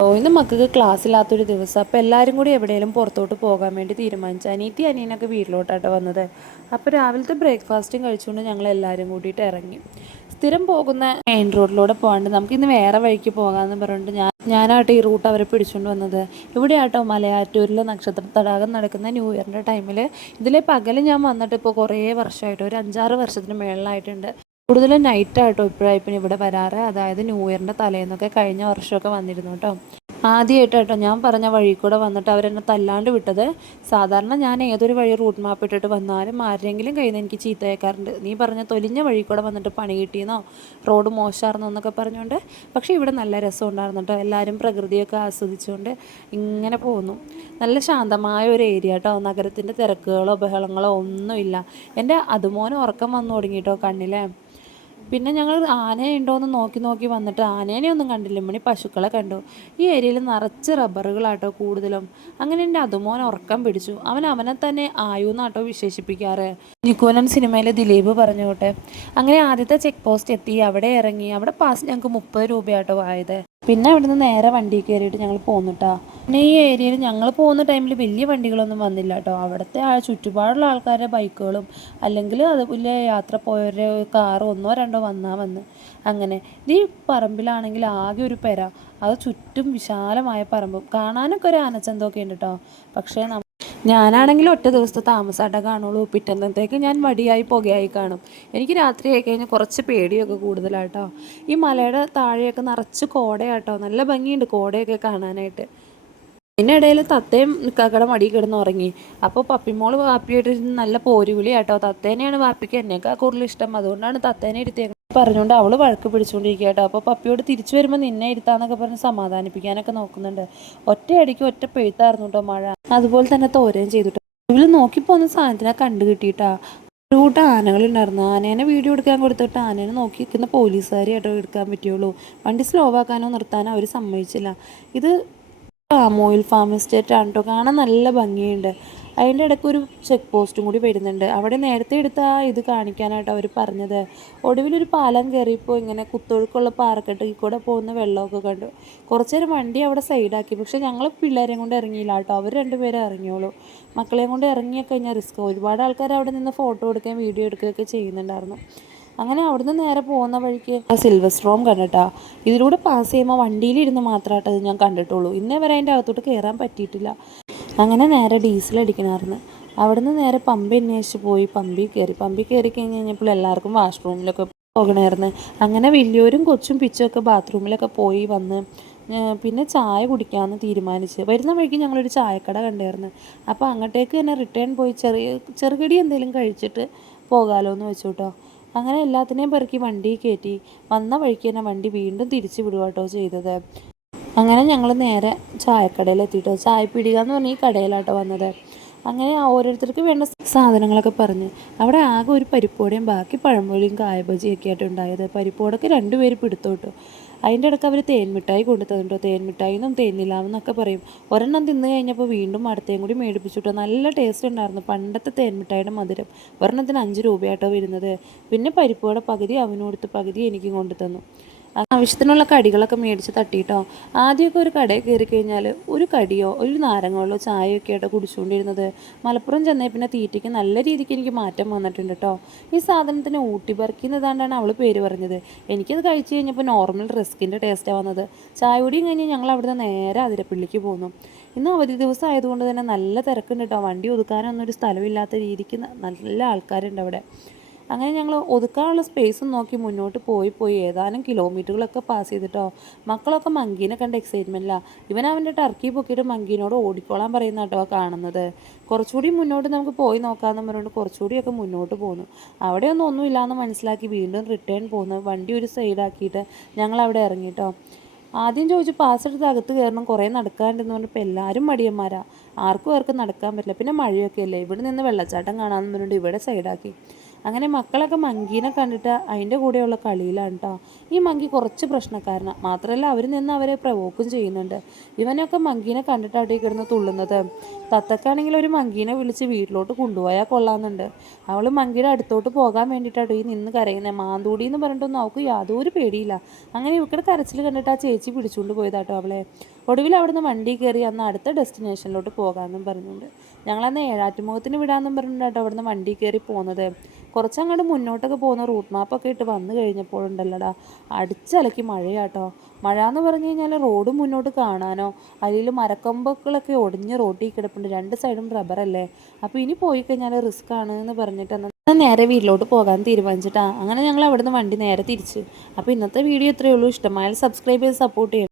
ഇന്ന് മക്കൾക്ക് ക്ലാസ്സില്ലാത്തൊരു ദിവസം. അപ്പോൾ എല്ലാവരും കൂടി എവിടെയെങ്കിലും പുറത്തോട്ട് പോകാൻ വേണ്ടി തീരുമാനിച്ചു. അനിയത്തി അനിയനൊക്കെ വീട്ടിലോട്ടാട്ടോ വന്നത്. അപ്പോൾ രാവിലത്തെ ബ്രേക്ക്ഫാസ്റ്റും കഴിച്ചുകൊണ്ട് ഞങ്ങൾ എല്ലാവരും കൂടിയിട്ട് ഇറങ്ങി. സ്ഥിരം പോകുന്ന മെയിൻ റോഡിലൂടെ പോകാണ്ട് നമുക്കിന്ന് വേറെ വഴിക്ക് പോകാമെന്ന് പറഞ്ഞിട്ട് ഞാനാട്ടോ ഈ റൂട്ട് അവരെ പിടിച്ചുകൊണ്ട് വന്നത്. ഇവിടെ ആട്ടോ മലയാറ്റൂരിൽ നക്ഷത്ര തടാകം നടക്കുന്ന ന്യൂ ഇയറിൻ്റെ ടൈമിൽ ഇതിലെ പകൽ ഞാൻ വന്നിട്ട് ഇപ്പോൾ കുറേ വർഷമായിട്ട് ഒരു 5-6 വർഷത്തിന് മേളിലായിട്ടുണ്ട്. കൂടുതലും നൈറ്റായിട്ടോ ഇപ്പോഴായിപ്പിന് ഇവിടെ വരാറ്. അതായത് ന്യൂ ഇയറിൻ്റെ തലേന്നൊക്കെ കഴിഞ്ഞ വർഷമൊക്കെ വന്നിരുന്നു കേട്ടോ. ആദ്യമായിട്ടോ ഞാൻ പറഞ്ഞ വഴി കൂടെ വന്നിട്ട് അവരെന്നെ തല്ലാണ്ട് വിട്ടത്. സാധാരണ ഞാൻ ഏതൊരു വഴി റൂട്ട് മാപ്പ് ഇട്ടിട്ട് വന്നാലും ആരെങ്കിലും കയ്യിൽ നിന്ന് എനിക്ക് ചീത്ത കേൾക്കാറുണ്ട്. നീ പറഞ്ഞ തൊലിഞ്ഞ വഴി കൂടെ വന്നിട്ട് പണി കിട്ടിയെന്നോ റോഡ് മോശമായിരുന്നോ എന്നൊക്കെ പറഞ്ഞുകൊണ്ട്. പക്ഷേ ഇവിടെ നല്ല രസം ഉണ്ടായിരുന്നു കേട്ടോ. എല്ലാവരും പ്രകൃതിയൊക്കെ ആസ്വദിച്ചുകൊണ്ട് ഇങ്ങനെ പോകുന്നു. നല്ല ശാന്തമായ ഒരു ഏരിയ കേട്ടോ. നഗരത്തിൻ്റെ തിരക്കുകളോ ബഹളങ്ങളോ ഒന്നുമില്ല. എൻ്റെ അതുമോനെ ഉറക്കം വന്നു തുടങ്ങി കേട്ടോ കണ്ണിലെ. പിന്നെ ഞങ്ങൾ ആനയുണ്ടോയെന്ന് നോക്കി നോക്കി വന്നിട്ട് ആനേനെ ഒന്നും കണ്ടില്ല. മണി പശുക്കളെ കണ്ടു. ഈ ഏരിയയിൽ നിറച്ച് റബ്ബറുകളാട്ടോ കൂടുതലും. അങ്ങനെ എൻ്റെ അതുമോൻ ഉറക്കം പിടിച്ചു. അവനെ തന്നെ ആയുന്നാട്ടോ വിശേഷിപ്പിക്കാറ്. നിക്കോനൻ സിനിമയിൽ ദിലീപ് പറഞ്ഞോട്ടെ. അങ്ങനെ ആദ്യത്തെ ചെക്ക് പോസ്റ്റ് എത്തി. അവിടെ ഇറങ്ങി. അവിടെ പാസ് ഞങ്ങൾക്ക് 30 രൂപയാട്ടോ ആയത്. പിന്നെ അവിടുന്ന് നേരെ വണ്ടി കയറിയിട്ട് ഞങ്ങൾ പോന്നിട്ടാ. പിന്നെ ഈ ഏരിയയിൽ ഞങ്ങൾ പോകുന്ന ടൈമിൽ വലിയ വണ്ടികളൊന്നും വന്നില്ല കേട്ടോ. അവിടുത്തെ ചുറ്റുപാടുള്ള ആൾക്കാരുടെ ബൈക്കുകളും അല്ലെങ്കിൽ അതുപോലെ യാത്ര പോയവരുടെ കാറ് 1-2 വന്ന് അങ്ങനെ. ഈ പറമ്പിലാണെങ്കിൽ ആകെ ഒരു പെര. അത് ചുറ്റും വിശാലമായ പറമ്പും കാണാനൊക്കെ ഒരു ആനച്ചന്തമൊക്കെ ഉണ്ട് കേട്ടോ. പക്ഷേ ഞാനാണെങ്കിൽ ഒറ്റ ദിവസത്തെ താമസമായിട്ടേ കാണുള്ളൂ. പിറ്റന്നത്തേക്ക് ഞാൻ വടിയായി പുകയായി കാണും. എനിക്ക് രാത്രി ആയി കഴിഞ്ഞാൽ കുറച്ച് പേടിയൊക്കെ കൂടുതലാട്ടോ. ഈ മലയുടെ താഴെയൊക്കെ നിറച്ച് കോടയാട്ടോ. നല്ല ഭംഗിയുണ്ട് കോടയൊക്കെ കാണാനായിട്ട്. ഇതിനിടയിൽ തത്തയും കാക്കയുടെ മടിയിൽ കിടന്ന് ഉറങ്ങി. അപ്പോൾ പപ്പിമോള് വാപ്പിയായിട്ട് നല്ല പോരുവിളിയാട്ടോ. തത്തേനെയാണ് വാപ്പിക്ക് എന്നേക്കാൾ കൂടുതൽ ഇഷ്ടം. അതുകൊണ്ടാണ് തത്തേനെ ഇരുത്തിയത് പറഞ്ഞുകൊണ്ട് അവൾ വഴക്ക് പിടിച്ചുകൊണ്ടിരിക്കുക കേട്ടോ. അപ്പോൾ പപ്പിയോട് തിരിച്ചു വരുമ്പോൾ നിന്നെ ഇരുത്താന്നൊക്കെ പറഞ്ഞ് സമാധാനിപ്പിക്കാനൊക്കെ നോക്കുന്നുണ്ട്. ഒറ്റയടിക്ക് ഒറ്റ പെഴുത്തായിരുന്നു കേട്ടോ മഴ. അതുപോലെ തന്നെ തോരുകയും ചെയ്തിട്ടോ. ഇവള് നോക്കിപ്പോകുന്ന സാധനത്തിനെ കണ്ടു കിട്ടിയിട്ടാ. ഒരു കൂട്ടം ആനകളുണ്ടായിരുന്നു. ആനേനെ വീഡിയോ എടുക്കാൻ കൊടുത്തിട്ട് ആനേനെ നോക്കി നിൽക്കുന്ന പോലീസുകാരെ ആട്ടോ എടുക്കാൻ പറ്റുള്ളൂ. വണ്ടി സ്ലോ ആക്കാനോ നിർത്താനോ അവർ സമ്മതിച്ചില്ല. ഇത് ഓയിൽ ഫാം എസ്റ്റേറ്റ് ആണ് കേട്ടോ. കാണാൻ നല്ല ഭംഗിയുണ്ട്. അതിൻ്റെ ഇടയ്ക്ക് ഒരു ചെക്ക് പോസ്റ്റും കൂടി വരുന്നുണ്ട്. അവിടെ നേരത്തെ എടുത്ത ഇത് കാണിക്കാനായിട്ട് അവർ പറഞ്ഞത്. ഒടുവിലൊരു പാലം കയറിയപ്പോൾ ഇങ്ങനെ കുത്തൊഴുക്കുള്ള പാറക്കെട്ടിൽ കൂടെ പോകുന്ന വെള്ളമൊക്കെ കണ്ടു. കുറച്ച് നേരം വണ്ടി അവിടെ സൈഡാക്കി. പക്ഷേ ഞങ്ങൾ പിള്ളേരെയും കൊണ്ട് ഇറങ്ങിയില്ല കേട്ടോ. അവർ 2 പേരെ ഇറങ്ങിയോളൂ. മക്കളെയും കൊണ്ട് ഇറങ്ങിയൊക്കെ കഴിഞ്ഞാൽ റിസ്ക്. ഒരുപാട് ആൾക്കാർ അവിടെ നിന്ന് ഫോട്ടോ എടുക്കുകയും വീഡിയോ എടുക്കുകയൊക്കെ ചെയ്യുന്നുണ്ടായിരുന്നു. അങ്ങനെ അവിടുന്ന് നേരെ പോകുന്ന വഴിക്ക് സിൽവർ സ്ട്രോം കണ്ടിട്ടാ. ഇതിലൂടെ പാസ് ചെയ്യുമ്പോൾ വണ്ടിയിലിരുന്ന് മാത്രമായിട്ടത് ഞാൻ കണ്ടിട്ടുള്ളൂ. ഇന്നേ വരെ അതിൻ്റെ അകത്തോട്ട് കയറാൻ പറ്റിയിട്ടില്ല. അങ്ങനെ നേരെ ഡീസൽ അടിക്കണമായിരുന്നു. അവിടുന്ന് നേരെ പമ്പ് അന്വേഷിച്ച് പോയി പമ്പിൽ കയറി കഴിഞ്ഞപ്പോൾ എല്ലാവർക്കും വാഷ്റൂമിലൊക്കെ പോകണമായിരുന്നു. അങ്ങനെ വലിയവരും കൊച്ചും പിച്ചുമൊക്കെ ബാത്റൂമിലൊക്കെ പോയി വന്ന് പിന്നെ ചായ കുടിക്കാമെന്ന് തീരുമാനിച്ച്. വരുന്ന വഴിക്ക് ഞങ്ങളൊരു ചായക്കട കണ്ടായിരുന്നു. അപ്പോൾ അങ്ങോട്ടേക്ക് തന്നെ റിട്ടേൺ പോയി ചെറുകടി എന്തെങ്കിലും കഴിച്ചിട്ട് പോകാമല്ലോ എന്ന് വെച്ചു കേട്ടോ. അങ്ങനെ എല്ലാത്തിനെയും പെറുക്കി വണ്ടി കയറ്റി വന്ന വഴിക്ക് തന്നെ വണ്ടി വീണ്ടും തിരിച്ചു വിടുക കേട്ടോ ചെയ്തത്. അങ്ങനെ ഞങ്ങൾ നേരെ ചായക്കടയിൽ എത്തിയിട്ടോ. ചായപ്പിടിക എന്ന് പറഞ്ഞ ഈ കടയിലാട്ടോ വന്നത്. അങ്ങനെ ഓരോരുത്തർക്ക് വേണ്ട സാധനങ്ങളൊക്കെ പറഞ്ഞ് അവിടെ ആകെ ഒരു പരിപ്പോടയും ബാക്കി പഴംപൊരിയും കായബജിയൊക്കെ ആയിട്ട് ഉണ്ടായത്. പരിപ്പോടൊക്കെ 2 പേര് പിടുത്തോട്ടു. അതിൻ്റെ ഇടയ്ക്ക് അവർ തേൻമിഠായി കൊണ്ടു തന്നിട്ടോ. തേൻമിഠായിന്നും തേനിലാവെന്നൊക്കെ പറയും. ഒരെണ്ണം തിന്ന് കഴിഞ്ഞപ്പോൾ വീണ്ടും അടുത്തേയും കൂടി മേടിപ്പിച്ചിട്ടോ. നല്ല ടേസ്റ്റ് ഉണ്ടായിരുന്നു. പണ്ടത്തെ തേൻമിഠായിയുടെ മധുരം. ഒരെണ്ണത്തിന് 5 രൂപയാട്ടോ വരുന്നത്. പിന്നെ പരിപ്പോടെ പകുതി അവന് കൊടുത്ത് പകുതി എനിക്കും കൊണ്ടു തന്നു. ആവശ്യത്തിനുള്ള കടികളൊക്കെ മേടിച്ച് തട്ടിയിട്ടോ. ആദ്യമൊക്കെ ഒരു കടയിൽ കയറി കഴിഞ്ഞാൽ ഒരു കടിയോ ഒരു നാരങ്ങകളോ ചായയൊക്കെ ആയിട്ടോ കുടിച്ചുകൊണ്ടിരുന്നത്. മലപ്പുറം ചെന്നേ പിന്നെ തീറ്റയ്ക്ക് നല്ല രീതിക്ക് എനിക്ക് മാറ്റം വന്നിട്ടുണ്ട് കേട്ടോ. ഈ സാധനത്തിന് ഊട്ടി ബർക്കിന്നതാണ്ടാണ് അവൾ പേര് പറഞ്ഞത്. എനിക്കത് കഴിച്ച് കഴിഞ്ഞപ്പോൾ നോർമൽ റസ്കിൻ്റെ ടേസ്റ്റാണ് വന്നത്. ചായ കുടിയും കഴിഞ്ഞ് ഞങ്ങൾ അവിടുന്ന് നേരെ അതിരപ്പള്ളിക്ക് പോന്നു. ഇന്ന് അവധി ദിവസം ആയതുകൊണ്ട് തന്നെ നല്ല തിരക്കുണ്ട് കേട്ടോ. വണ്ടി ഒതുക്കാനൊന്നും ഒരു സ്ഥലമില്ലാത്ത രീതിക്ക് നല്ല ആൾക്കാരുണ്ട് അവിടെ. അങ്ങനെ ഞങ്ങൾ ഒതുക്കാനുള്ള സ്പേസും നോക്കി മുന്നോട്ട് പോയി ഏതാനും കിലോമീറ്ററുകളൊക്കെ പാസ് ചെയ്തിട്ടോ. മക്കളൊക്കെ മങ്കീനെ കണ്ട എക്സൈറ്റ്മെൻറ്റിലാണ്. ഇവൻ അവൻ്റെ ടർക്കി പൊക്കിയിട്ട് മങ്കീനോട് ഓടിക്കോളാൻ പറയുന്ന കേട്ടോ കാണുന്നത്. കുറച്ചുകൂടി മുന്നോട്ട് നമുക്ക് പോയി നോക്കാമെന്ന് പറഞ്ഞുകൊണ്ട് കുറച്ചുകൂടിയൊക്കെ മുന്നോട്ട് പോന്നു. അവിടെയൊന്നും ഒന്നുമില്ലാന്ന് മനസ്സിലാക്കി വീണ്ടും റിട്ടേൺ പോന്നു. വണ്ടി ഒരു സൈഡാക്കിയിട്ട് ഞങ്ങൾ അവിടെ ഇറങ്ങിട്ടോ. ആദ്യം ചോദിച്ചു പാസ് എടുത്ത് അകത്ത് കയറണം, കുറേ നടക്കാണ്ടെന്ന് പറഞ്ഞപ്പോൾ എല്ലാവരും മടിയന്മാരാ. ആർക്കും നടക്കാൻ പറ്റില്ല. പിന്നെ മഴയൊക്കെ അല്ലേ. ഇവിടെ നിന്ന് വെള്ളച്ചാട്ടം കാണാമെന്ന് പറഞ്ഞിട്ട് ഇവിടെ സൈഡാക്കി. അങ്ങനെ മക്കളൊക്കെ മങ്കീനെ കണ്ടിട്ട് അതിൻ്റെ കൂടെയുള്ള കളിയിലാണ് കേട്ടോ. ഈ മങ്കി കുറച്ച് പ്രശ്നക്കാരനാണ്, മാത്രമല്ല അവർ നിന്ന് അവരെ പ്രവോക്കും ചെയ്യുന്നുണ്ട്. ഇവനൊക്കെ മങ്കീനെ കണ്ടിട്ട് അവിടെ കിടന്ന് തുള്ളുന്നത്. തത്തക്കാണെങ്കിൽ ഒരു മങ്കീനെ വിളിച്ച് വീട്ടിലോട്ട് കൊണ്ടുപോയാൽ കൊള്ളാമെന്നുണ്ട്. അവൾ മങ്കിയുടെ അടുത്തോട്ട് പോകാൻ വേണ്ടിയിട്ടാട്ടോ ഈ നിന്ന് കരയുന്നത്. മാന്തൂടി എന്ന് പറഞ്ഞിട്ടൊന്നും അവൾക്ക് യാതൊരു പേടിയില്ല. അങ്ങനെ ഇവക്കടെ കരച്ചിൽ കണ്ടിട്ട് ആ ചേച്ചി പിടിച്ചുകൊണ്ട് പോയതാട്ടോ അവളെ. ഒടുവിൽ അവിടുന്ന് വണ്ടി കയറി അന്ന് അടുത്ത ഡെസ്റ്റിനേഷനിലോട്ട് പോകാമെന്നും പറഞ്ഞുകൊണ്ട് ഞങ്ങളന്ന് ഏഴാറ്റുമുഖത്തിന് വിടാമെന്നും പറഞ്ഞിട്ടാട്ടോ അവിടുന്ന് വണ്ടി കയറി പോകുന്നത്. കുറച്ചങ്ങോട്ട് മുന്നോട്ടൊക്കെ പോകുന്ന റൂട്ട് മാപ്പൊക്കെ ഇട്ട് വന്നു കഴിഞ്ഞപ്പോഴുണ്ടല്ലടാ അടിച്ചലക്കി മഴയാട്ടോ. മഴ എന്ന് പറഞ്ഞു കഴിഞ്ഞാൽ റോഡ് മുന്നോട്ട് കാണാനോ, അതിൽ മരക്കൊമ്പുകളൊക്കെ ഒടിഞ്ഞ് റോട്ടിൽ കിടപ്പുണ്ട്, രണ്ട് സൈഡും റബ്ബറല്ലേ. അപ്പോൾ ഇനി പോയി കഴിഞ്ഞാൽ റിസ്ക് ആണ് എന്ന് പറഞ്ഞിട്ട് നേരെ വീട്ടിലോട്ട് പോകാൻ തീരുമാനിച്ചിട്ടാ. അങ്ങനെ ഞങ്ങൾ അവിടുന്ന് വണ്ടി നേരെ തിരിച്ച്. അപ്പോൾ ഇന്നത്തെ വീഡിയോ ഇത്രയേ ഉള്ളൂ. ഇഷ്ടമായാൽ സബ്സ്ക്രൈബ് ചെയ്ത് സപ്പോർട്ട് ചെയ്യണം.